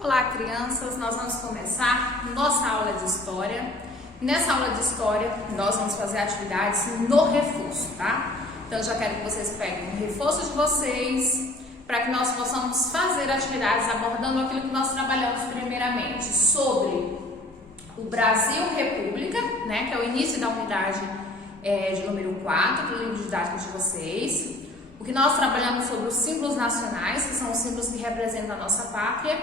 Olá, crianças! Nós vamos começar nossa aula de História. Nessa aula de História, nós vamos fazer atividades no reforço, tá? Então, eu já quero que vocês peguem o reforço de vocês, para que nós possamos fazer atividades abordando aquilo que nós trabalhamos primeiramente sobre o Brasil República, né? Que é o início da unidade de número 4 do livro didático de vocês. O que nós trabalhamos sobre os símbolos nacionais, que são os símbolos que representam a nossa pátria.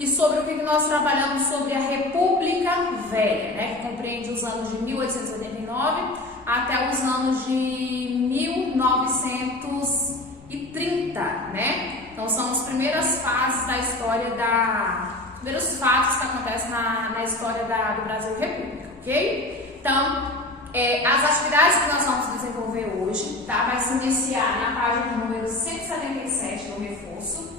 E sobre o que nós trabalhamos sobre a República Velha, né, que compreende os anos de 1889 até os anos de 1930, né? Então são as primeiras fases da história primeiros fatos que acontecem na história do Brasil República, ok? Então, as atividades que nós vamos desenvolver hoje, tá? Vai se iniciar na página número 177 do reforço.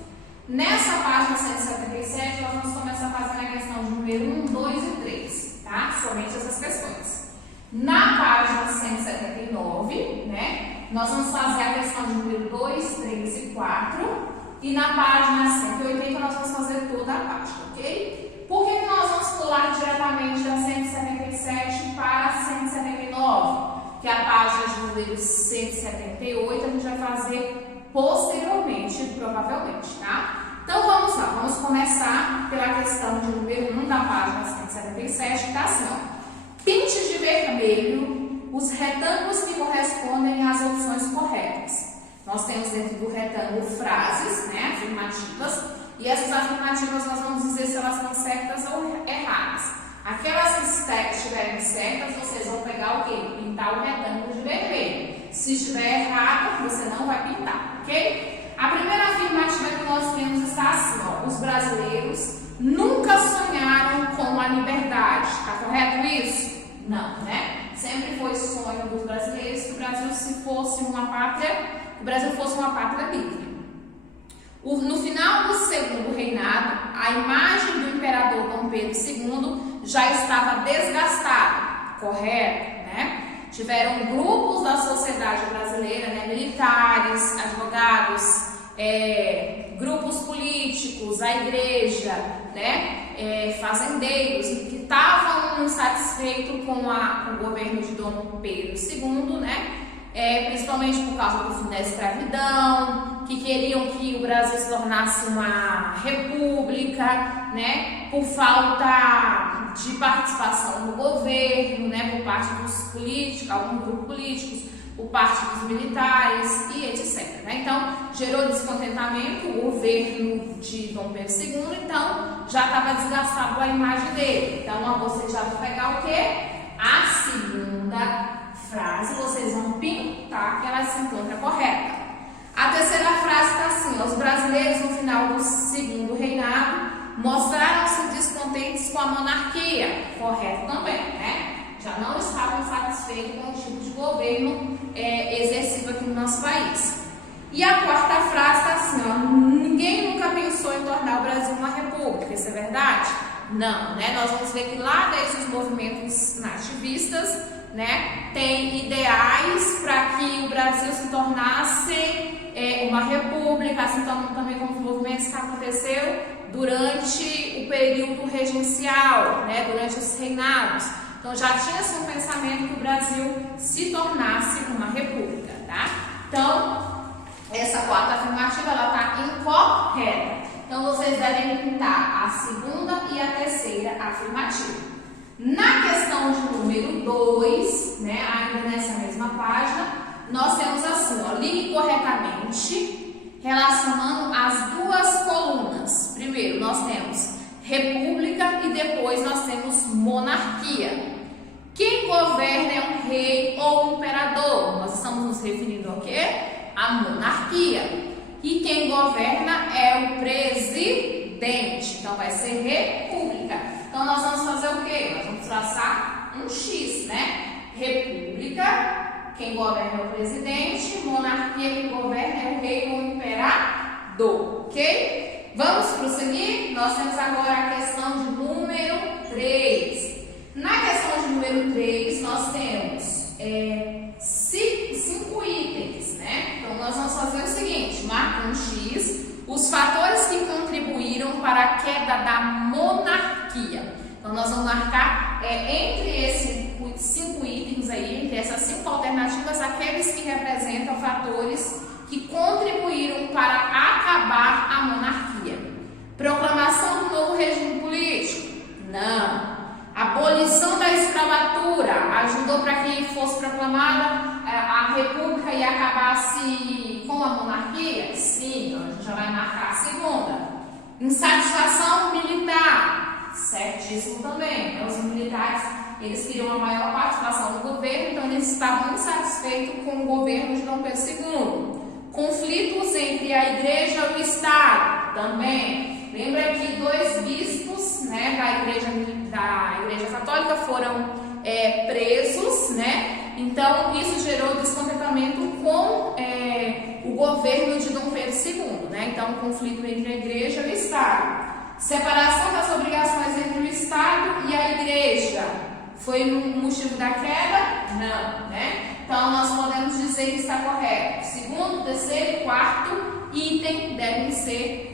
Nessa página 177, nós vamos começar fazendo a questão de número 1, 2 e 3, tá? Somente essas questões. Na página 179, né, nós vamos fazer a questão de número 2, 3 e 4. E na página 180, nós vamos fazer toda a página, ok? Por que nós vamos pular diretamente da 177 para a 179? Que é a página de número 178, a gente vai fazer posteriormente, provavelmente, tá? Então vamos lá, vamos começar pela questão de número 1 da página 177, que está assim, ó. Pinte de vermelho os retângulos que correspondem às opções corretas. Nós temos dentro do retângulo frases, né, afirmativas, e essas afirmativas nós vamos dizer se elas estão certas ou erradas. Aquelas que estiverem certas, vocês vão pegar o quê? Pintar o retângulo de vermelho. Se estiver errado, você não vai pintar, ok? A primeira afirmativa que nós temos está assim, ó. Os brasileiros nunca sonharam com a liberdade. Está correto isso? Não, né? Sempre foi sonho dos brasileiros que o Brasil fosse uma pátria livre. No final do segundo reinado, a imagem do imperador Dom Pedro II já estava desgastada, correto, né? Tiveram grupos da sociedade brasileira, né, militares, advogados, grupos políticos, a igreja, né, fazendeiros, que estavam insatisfeitos com o governo de Dom Pedro II, né, principalmente por causa do fim da escravidão, que queriam que o Brasil se tornasse uma república, né, por falta de participação no governo, né, por parte dos políticos, alguns grupos políticos, por parte dos militares e etc. Né? Então, gerou descontentamento o governo de Dom Pedro II, então já estava desgastado a imagem dele. Então, vocês já vão pegar o quê? A segunda frase, vocês vão pintar que ela se encontra correta. A terceira frase está assim, ó, os brasileiros no final do segundo reinado mostraram-se descontentes com a monarquia, correto também, né? Já não estavam satisfeitos com o tipo de governo exercido aqui no nosso país. E a quarta frase está assim, ó, ninguém nunca pensou em tornar o Brasil uma república, isso é verdade? Não, né? Nós vamos ver que lá desde os movimentos nativistas, né, tem ideais para que o Brasil se tornasse uma república, assim também como os movimentos que aconteceu durante o período regencial, né, durante os reinados. Então já tinha-se um pensamento que o Brasil se tornasse uma república, tá? Então, essa quarta afirmativa, ela está incorreta. Então, vocês devem pintar a segunda e a terceira afirmativa. Na questão de número 2, né, ainda nessa mesma página, nós temos assim, ó, ligue corretamente, relacionando as duas colunas. Primeiro, nós temos república e depois nós temos monarquia. Quem governa é um rei ou um imperador. Nós estamos nos referindo ao quê? A monarquia. E quem governa é o presidente. Então, vai ser república. Então, nós vamos fazer o quê? Nós vamos traçar um X, né? República, quem governa é o presidente. Monarquia, quem governa é o rei ou o imperador. Ok? Vamos prosseguir? Nós temos agora a questão de número 3. Na questão de número 3, nós temos 5 itens, né? Então, nós vamos fazer o seguinte, marca um X, os fatores que contribuíram para a queda da monarquia. Então, nós vamos marcar entre esses 5 itens aí, entre essas 5 alternativas, aqueles que representam fatores que contribuíram para acabar a monarquia. Proclamação do novo regime político? Não. Abolição da escravatura ajudou para que fosse proclamada a república e acabasse com a monarquia? Sim, então a gente já vai marcar a segunda. Insatisfação militar? Certíssimo também. Os militares, eles queriam uma maior participação no governo, então eles estavam insatisfeitos com o governo de Dom Pedro II. Conflitos entre a igreja e o Estado? Também. Lembra que 2 bispos, né, da igreja católica foram presos, né? Então isso gerou descontentamento com o governo de Dom Pedro II, né? Então um conflito entre a igreja e o Estado. Separação das obrigações entre o Estado e a igreja foi um motivo da queda? Não, né? Então nós podemos dizer que está correto. Segundo, terceiro e quarto item deve ser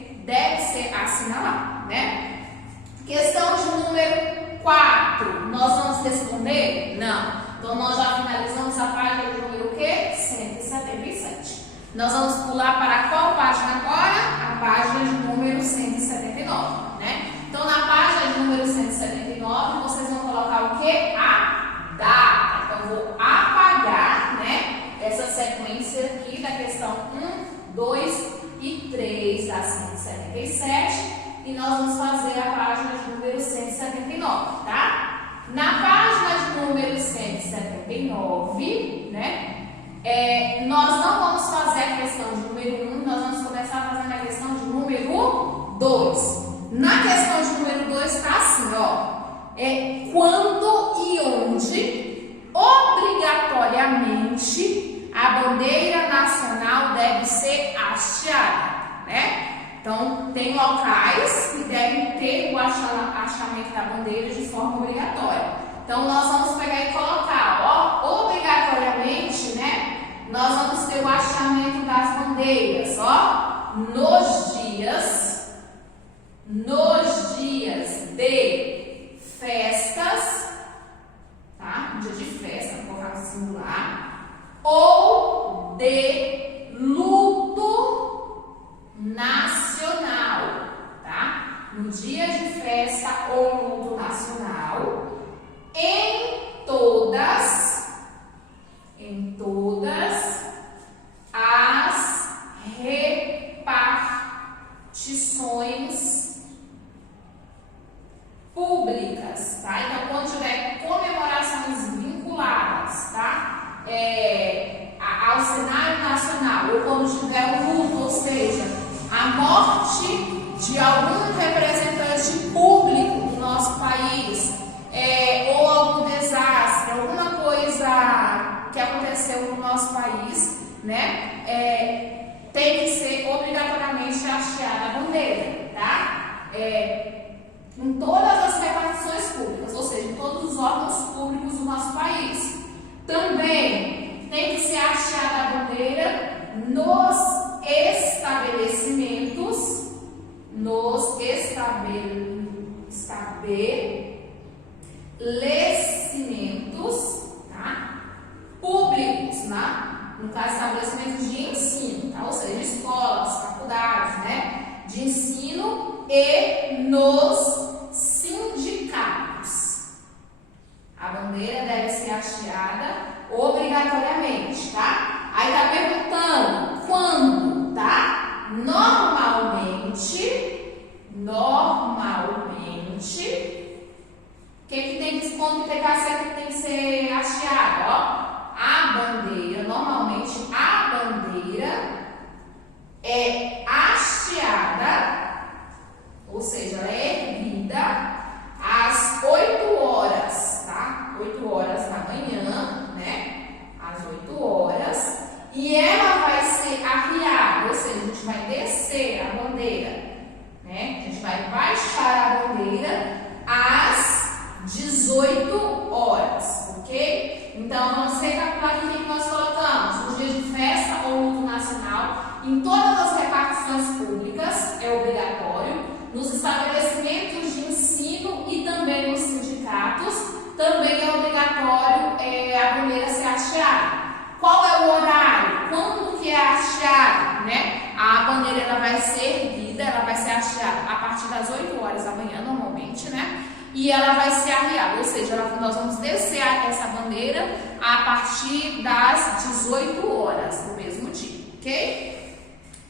assinalado, né? Questão de número 4. Nós vamos responder? Não. Então nós já finalizamos a página de número o quê? 177. Nós vamos pular para qual página agora? A página de número 179, né? Então na página de número 179 vocês vão colocar o quê? A data. Então eu vou apagar, né, essa sequência aqui da questão 1, 2 e 3 da 177 e nós vamos fazer a página de número 179, tá? Na página de número 179, né, nós não vamos fazer a questão de número 1, nós vamos começar fazendo a questão de número 2. Na questão de número 2 está assim, ó, quando e onde obrigatoriamente a bandeira nacional deve ser hasteada, né? Então, tem locais que devem ter o hasteamento da bandeira de forma obrigatória. Então, nós vamos pegar e colocar, ó, obrigatoriamente, né? Nós vamos ter o hasteamento das bandeiras, ó, nos dias de festas, tá? Dia de festa, vou colocar no singular, ou de luto nacional, tá? No dia de festa ou luto nacional, em todas as repartições públicas, tá? Então, quando tiver comemorações vinculadas, tá? Ao cenário nacional, ou quando tiver um luto, ou seja, a morte de algum representante público do nosso país, ou algum desastre, alguma coisa que aconteceu no nosso país, né? Tem que ser obrigatoriamente hasteada a bandeira, tá? Em todas as repartições públicas, ou seja, em todos os órgãos públicos do nosso país. Também tem que ser hasteada a bandeira nos estabelecimentos, tá? Públicos, né? No caso, estabelecimentos de ensino, tá? Ou seja, escolas, faculdades, né? De ensino e nos sindicatos. A bandeira deve ser hasteada obrigatoriamente, tá? Aí tá perguntando quando, tá? Normalmente, quando tem que ser hasteada, ó? A bandeira, normalmente a bandeira é hasteada, ou seja, ela é erguida às 8 horas, tá? 8 horas da manhã, né? Às 8 horas. E ela vai ser arriada, ou seja, a gente vai descer a bandeira, né? A gente vai baixar a bandeira às 18 horas, ok? Então, vamos recapitular aqui o que nós colocamos. Nos dias de festa ou luto nacional, em todas as repartições públicas, é obrigatório. nos estabelecimentos de ensino e também nos sindicatos, também é obrigatório a bandeira ser hasteada. Qual é o horário? Quando que é hasteado, né? A bandeira ela vai ser erguida, ela vai ser hasteada a partir das 8 horas da manhã, normalmente, né? E ela vai ser arriada, ou seja, nós vamos descer essa bandeira a partir das 18 horas do mesmo dia, ok?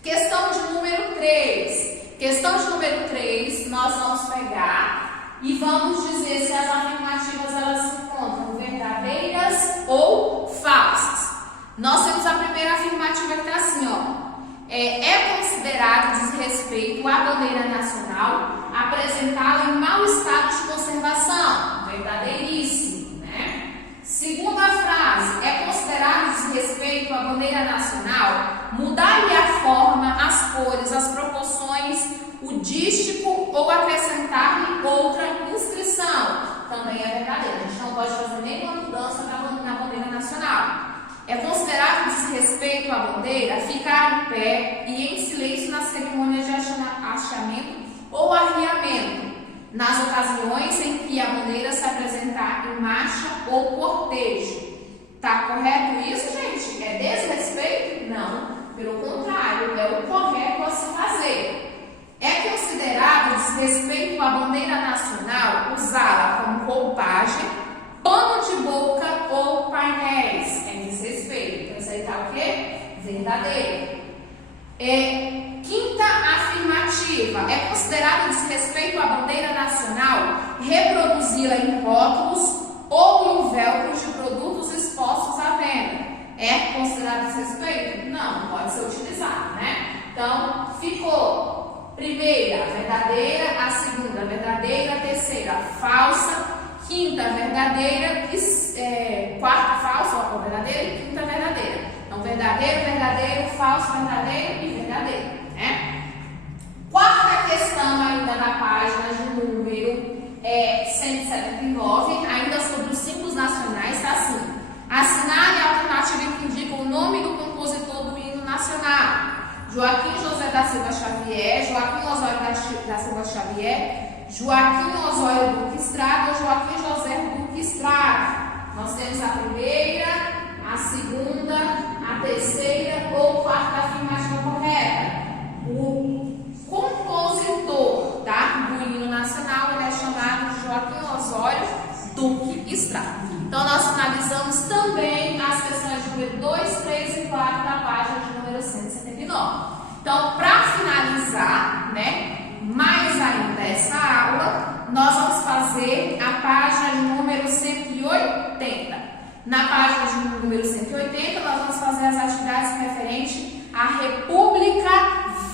Questão de número 3. Questão de número 3, nós vamos pegar e vamos dizer se as afirmativas elas se encontram verdadeiras ou falsas. Nós temos a primeira afirmativa que está assim, ó. É considerado desrespeito à bandeira nacional apresentá-la em mau estado de conservação. Verdadeiríssimo, né? Segunda frase, é considerado desrespeito à bandeira nacional mudar-lhe a forma, as cores, as proporções, o dístico ou acrescentar-lhe outra inscrição. Também é verdadeiro. A gente não pode fazer nenhuma mudança na bandeira nacional. É considerado desrespeito à bandeira ficar em pé e em silêncio nas cerimônias de hasteamento ou arriamento, nas ocasiões em que a bandeira se apresentar em marcha ou cortejo. Tá correto isso, gente? É desrespeito? Não. Pelo contrário, é o correto a se fazer. É considerado desrespeito à bandeira nacional usá-la como roupagem, pano de boca ou painéis. É desrespeito. Então, isso aí tá o quê? Verdadeiro. Quinta afirmativa. É considerado desrespeito à bandeira nacional reproduzi-la em rótulos ou em velcros de produtos expostos à venda. É considerado desrespeito? Não, pode ser utilizado, né? Então, ficou primeira, verdadeira, a segunda, verdadeira, a terceira, falsa, quinta, verdadeira, quarta, falsa, ou verdadeira, e quinta, verdadeira. Então, verdadeiro, verdadeiro, falso, verdadeiro e verdadeiro, né? Quarta questão ainda na página de número 179, ainda sobre os símbolos nacionais, está assim. Assinale a alternativa que indica o nome do compositor do hino nacional. Joaquim José da Silva Xavier, Joaquim Osório da Silva Xavier, Joaquim Osório Duque Estrada ou Joaquim José Duque Estrada. Nós temos a primeira, a segunda, a terceira ou quarta afirmativa correta. O compositor, tá, do hino nacional ele é chamado de Joaquim Osório Duque Estrada. Então, nós finalizamos também as questões de número 2, 3 e 4 da página de número 179. Então, para finalizar, né, mais ainda essa aula, nós vamos fazer a página de número 180. Na página de número 180, nós vamos fazer as atividades referentes à República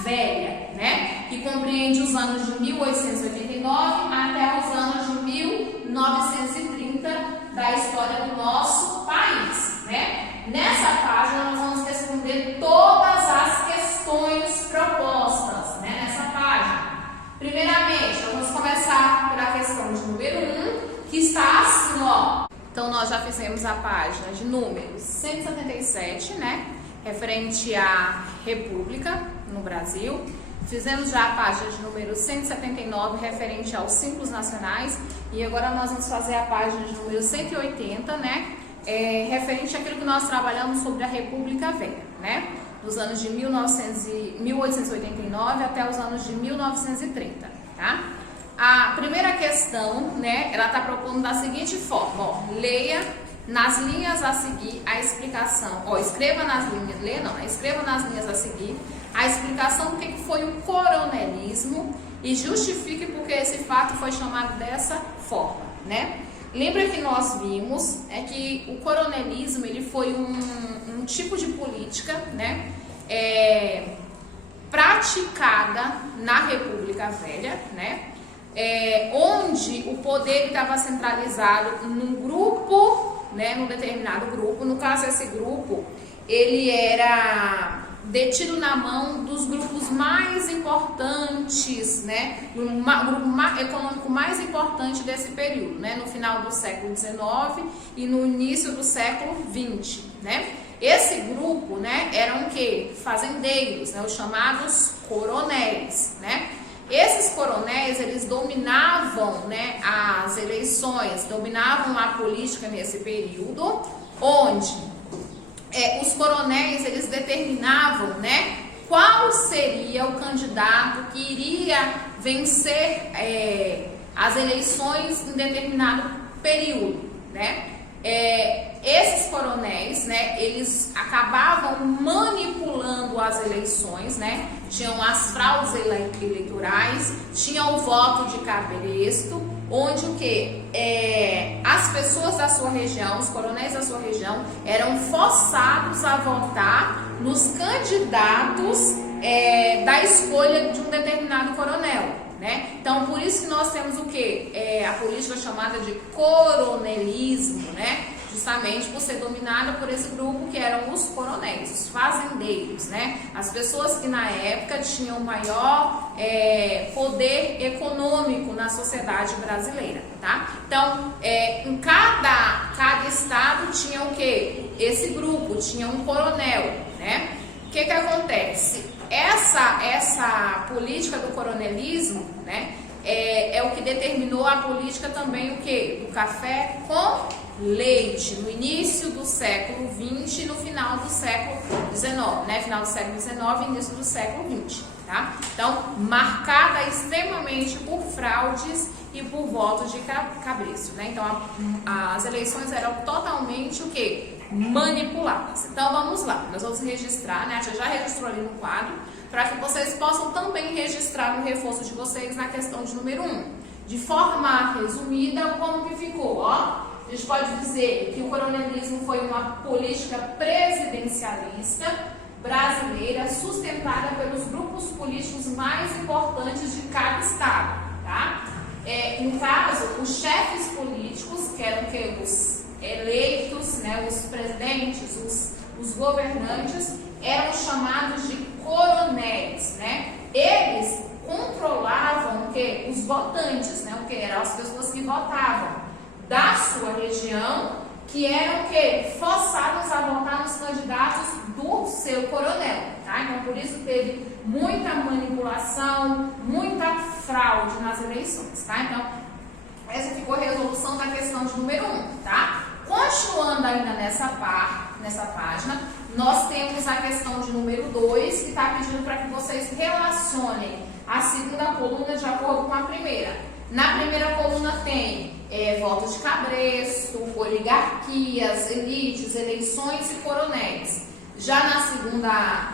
Velha, né, que compreende os anos de 1889 até os anos de 1930 da história do nosso país, né? Nessa página nós vamos responder todas as questões propostas, né, nessa página. Primeiramente, vamos começar pela questão de número 1, que está assim, ó. Então, nós já fizemos a página de número 177, né, referente à República no Brasil. Fizemos já a página de número 179, referente aos símbolos nacionais. E agora nós vamos fazer a página de número 180, né, referente àquilo que nós trabalhamos sobre a República Velha, né, dos anos de 1889 até os anos de 1930, tá? A primeira questão, né, ela está propondo da seguinte forma, ó, leia nas linhas a seguir a explicação, ó, escreva nas linhas a seguir a explicação do que foi o coronelismo e justifique porque esse fato foi chamado dessa forma, né? Lembra que nós vimos que o coronelismo ele foi um tipo de política, né, praticada na República Velha, né, onde o poder estava centralizado num grupo, né, num determinado grupo. No caso, esse grupo ele era detido na mão dos grupos mais importantes, né, o grupo econômico mais importante desse período, né, no final do século XIX e no início do século XX, né. Esse grupo, né, eram o quê? Fazendeiros, né, os chamados coronéis, né. Esses coronéis, eles dominavam, né, as eleições, dominavam a política nesse período, onde os coronéis, eles determinavam, né, qual seria o candidato que iria vencer as eleições em determinado período, né? Esses coronéis, né, eles acabavam manipulando as eleições, né? Tinham as fraudes eleitorais, tinha o voto de cabresto, onde o que? As pessoas da sua região, os coronéis da sua região, eram forçados a votar nos candidatos da escolha de um determinado coronel, né? Então, por isso que nós temos o que? A política chamada de coronelismo, né? Justamente por ser dominada por esse grupo que eram os coronéis, os fazendeiros, né? As pessoas que na época tinham maior poder econômico na sociedade brasileira, tá? Então, em cada estado tinha o que? Esse grupo, tinha um coronel, né? O que acontece? Essa política do coronelismo, né, é o que determinou a política também o que? Do café com leite, no início do século XX e no final do século XIX, né? Final do século XIX e início do século XX, tá? Então, marcada extremamente por fraudes e por votos de cabresto, né? Então, as eleições eram totalmente o que? Manipuladas. Então, vamos lá. Nós vamos registrar, né? A gente já registrou ali no quadro, para que vocês possam também registrar no reforço de vocês na questão de número 1. De forma resumida, como que ficou, ó? A gente pode dizer que o coronelismo foi uma política presidencialista brasileira sustentada pelos grupos políticos mais importantes de cada estado, tá? No caso, os chefes políticos, que eram que os eleitos, né, os presidentes, os governantes, eram chamados de coronéis, né? Eles controlavam o que? Os votantes, né? O que eram as pessoas que votavam da sua região, que eram o que? Forçados a votar nos candidatos do seu coronel, tá? Então, por isso teve muita manipulação, muita fraude nas eleições, tá? Então, essa ficou a resolução da questão de número 1, tá? Continuando ainda nessa página, nós temos a questão de número 2, que está pedindo para que vocês relacionem a segunda coluna de acordo com a primeira. Na primeira coluna tem votos de cabresto, oligarquias, elites, eleições e coronéis. Já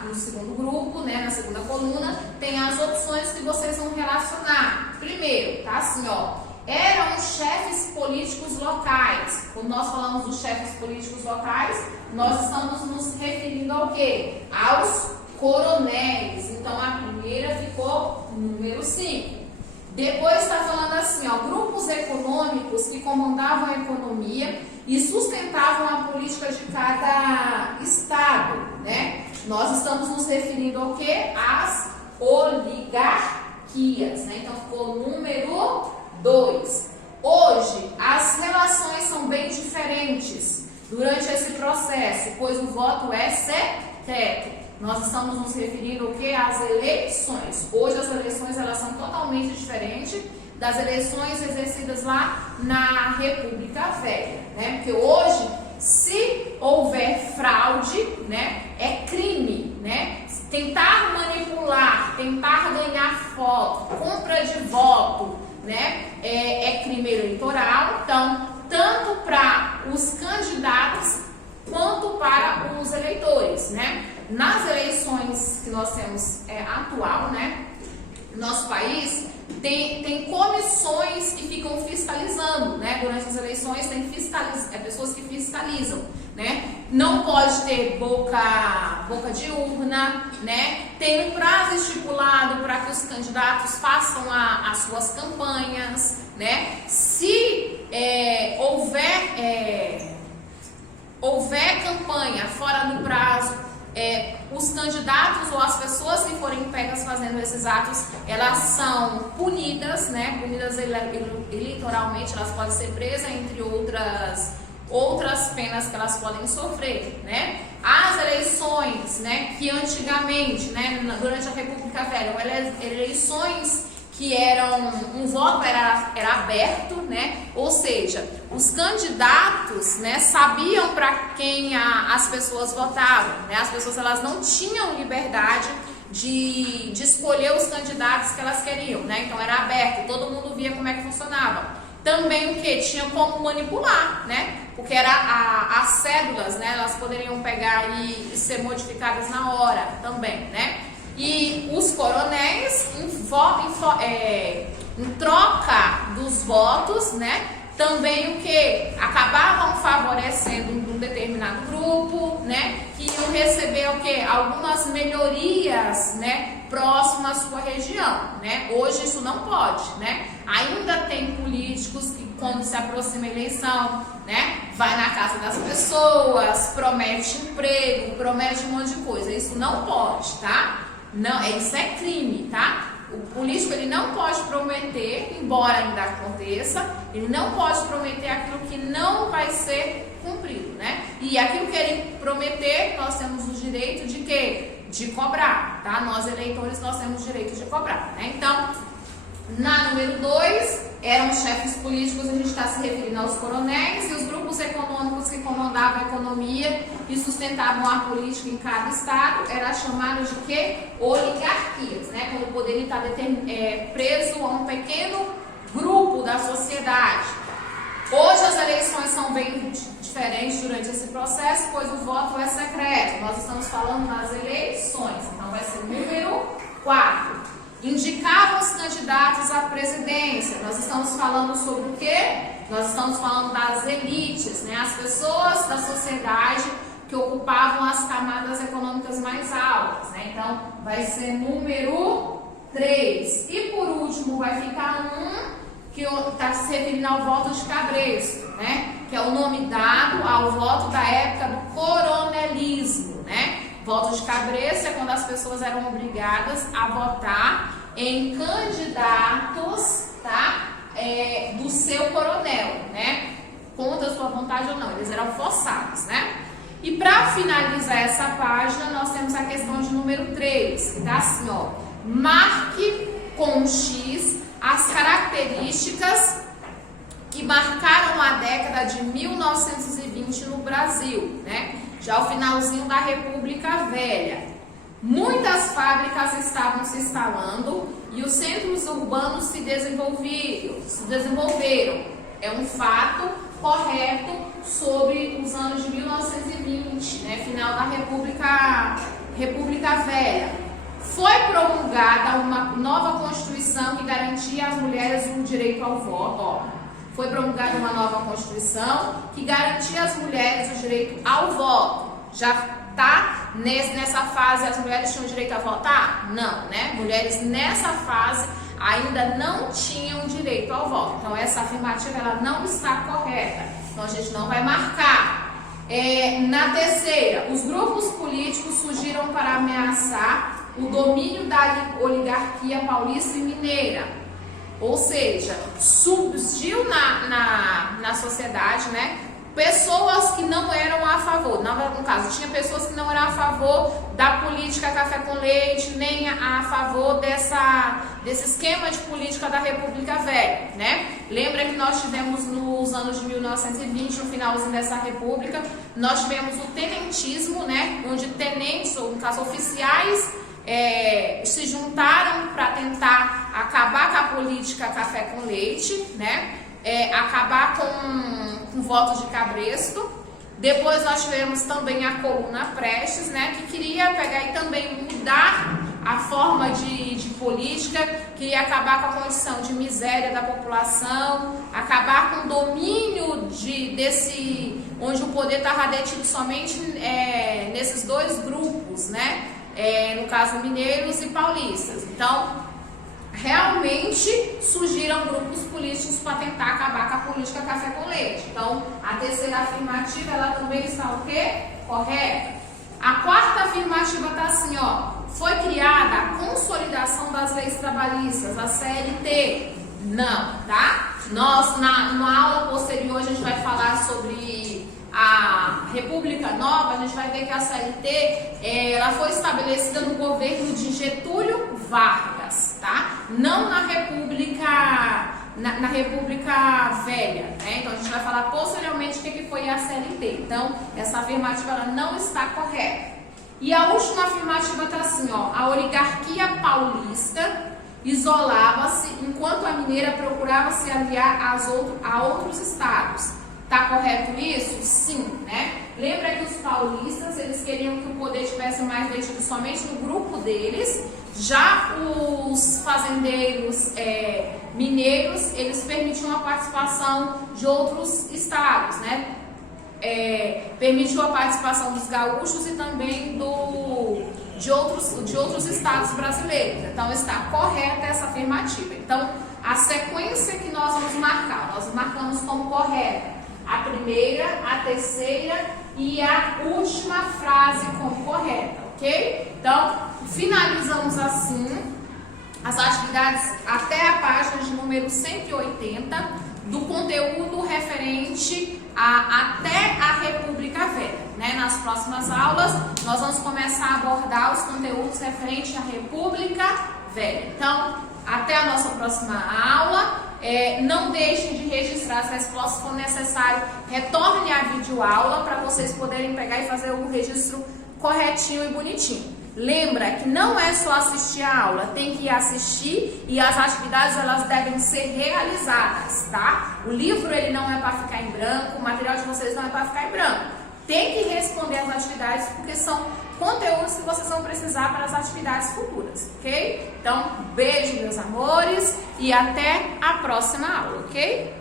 no segundo grupo, né, na segunda coluna, tem as opções que vocês vão relacionar. Primeiro, tá assim, ó, eram chefes políticos locais. Quando nós falamos dos chefes políticos locais, nós estamos nos referindo ao quê? Aos coronéis. Então, a primeira ficou número 5. Depois está falando assim, ó, grupos econômicos que comandavam a economia e sustentavam a política de cada estado, né? Nós estamos nos referindo ao quê? Às oligarquias, né? Então, ficou número 2. Hoje, as relações são bem diferentes durante esse processo, pois o voto é secreto. Nós estamos nos referindo ao que? Às eleições. Hoje as eleições elas são totalmente diferentes das eleições exercidas lá na República Velha, né? Porque hoje, se houver fraude, né, é crime, né? Tentar manipular, tentar ganhar voto, compra de voto, né, é crime eleitoral. Então, tanto para os candidatos quanto para os eleitores, né? Nas eleições que nós temos atual, né, nosso país tem comissões que ficam fiscalizando, né? Durante as eleições tem pessoas que fiscalizam, né? Não pode ter boca de urna, né? Tem um prazo estipulado para que os candidatos façam as suas campanhas, né? Se houver campanha fora do prazo, os candidatos ou as pessoas que forem pegas fazendo esses atos, elas são punidas, né? Punidas eleitoralmente, elas podem ser presas, entre outras penas que elas podem sofrer, né? As eleições, né, que antigamente, né, durante a República Velha, eram eleições que um voto era aberto, né? Ou seja, os candidatos, né, sabiam para quem as pessoas votavam, né? As pessoas, elas não tinham liberdade de escolher os candidatos que elas queriam, né? Então era aberto, todo mundo via como é que funcionava. Também o que? Tinha como manipular, né? Porque as cédulas, né? Elas poderiam pegar e ser modificadas na hora também, né? E os coronéis, em troca dos votos, né? Também o que? Acabavam favorecendo um determinado grupo, né? Que iam receber o que? Algumas melhorias, né? Próximo à sua região, né? Hoje isso não pode, né? Ainda tem políticos que, quando se aproxima a eleição, né? Vai na casa das pessoas, promete emprego, promete um monte de coisa. Isso não pode, tá? Não, isso é crime, tá? O político, ele não pode prometer, embora ainda aconteça, ele não pode prometer aquilo que não vai ser cumprido, né? E aquilo que ele prometer, nós temos o direito de quê? De cobrar, tá? Nós, eleitores, nós temos o direito de cobrar, né? Então, na número 2, eram os chefes políticos, a gente está se referindo aos coronéis, e os grupos econômicos que comandavam a economia e sustentavam a política em cada estado, era chamado de quê? Oligarquias, né? Quando o poder está preso a um pequeno grupo da sociedade. Hoje as eleições são bem diferentes durante esse processo, pois o voto é secreto. Nós estamos falando das eleições, então vai ser número 4. Indicavam os candidatos à presidência. Nós estamos falando sobre o quê? Nós estamos falando das elites, né? As pessoas da sociedade que ocupavam as camadas econômicas mais altas, né? Então, vai ser número 3. E por último, vai ficar que está se referindo ao voto de cabresto, né? Que é o nome dado ao voto da época do coronelismo, né? Voto de cabresto é quando as pessoas eram obrigadas a votar em candidatos, tá? Do seu coronel, né? Contra a sua vontade ou não, eles eram forçados, né? E para finalizar essa página, nós temos a questão de número 3, que tá assim, ó. Marque com X as características que marcaram a década de 1920 no Brasil, né? Já o finalzinho da República Velha. Muitas fábricas estavam se instalando e os centros urbanos se desenvolveram. É um fato correto sobre os anos de 1920, né? Final da República Velha. Foi promulgada uma nova Constituição que garantia às mulheres o direito ao voto. Ó, foi promulgada uma nova Constituição que garantia às mulheres o direito ao voto. Já está nessa fase, as mulheres tinham direito a votar? Não, né? Mulheres nessa fase ainda não tinham direito ao voto. Então, essa afirmativa ela não está correta. Então, a gente não vai marcar. Na terceira, os grupos políticos surgiram para ameaçar o domínio da oligarquia paulista e mineira. Ou seja, surgiu na sociedade, né, pessoas que não eram a favor, no caso, tinha pessoas que não eram a favor da política café com leite, nem a favor desse esquema de política da República Velha, né? Lembra que nós tivemos nos anos de 1920, no finalzinho dessa república, nós tivemos o tenentismo, né, onde tenentes, ou no caso oficiais, se juntaram para tentar acabar com a política café com leite, né? Acabar com o voto de cabresto. Depois nós tivemos também a coluna Prestes, né? Que queria pegar e também mudar a forma de política, queria acabar com a condição de miséria da população, acabar com o domínio onde o poder estava detido somente nesses dois grupos, né? No caso mineiros e paulistas. Então, realmente surgiram grupos políticos para tentar acabar com a política café com leite. Então, a terceira afirmativa, ela também está o quê? Correta. A quarta afirmativa está assim, ó. Foi criada a consolidação das leis trabalhistas, a CLT? Não, tá? Nós, na aula posterior, a gente vai falar sobre a República Nova. A gente vai ver que a CLT ela foi estabelecida no governo de Getúlio Vargas, tá? Não na República, na República Velha, né? Então a gente vai falar posteriormente o que foi a CLT. Então essa afirmativa ela não está correta. E a última afirmativa está assim, ó: a oligarquia paulista isolava-se enquanto a mineira procurava se aliar a outros estados. Tá correto isso? Sim, né? Lembra que os paulistas, eles queriam que o poder tivesse mais detido somente no grupo deles. Já os fazendeiros mineiros, eles permitiam a participação de outros estados, né? Permitiu a participação dos gaúchos e também de outros estados brasileiros. Então está correta essa afirmativa. Então a sequência que nós vamos marcar, nós marcamos como correta a primeira, a terceira e a última frase como correta, ok? Então finalizamos assim as atividades até a página de número 180 do conteúdo referente até a República Velha, né? Nas próximas aulas nós vamos começar a abordar os conteúdos referentes à República Velha. Então, até a nossa próxima aula. Não deixem de registrar as respostas, se for necessário, retorne à videoaula para vocês poderem pegar e fazer o registro corretinho e bonitinho. Lembra que não é só assistir a aula, tem que assistir e as atividades elas devem ser realizadas, tá? O livro ele não é para ficar em branco, o material de vocês não é para ficar em branco. Tem que responder as atividades porque são conteúdos que vocês vão precisar para as atividades futuras, ok? Então, beijo meus amores e até a próxima aula, ok?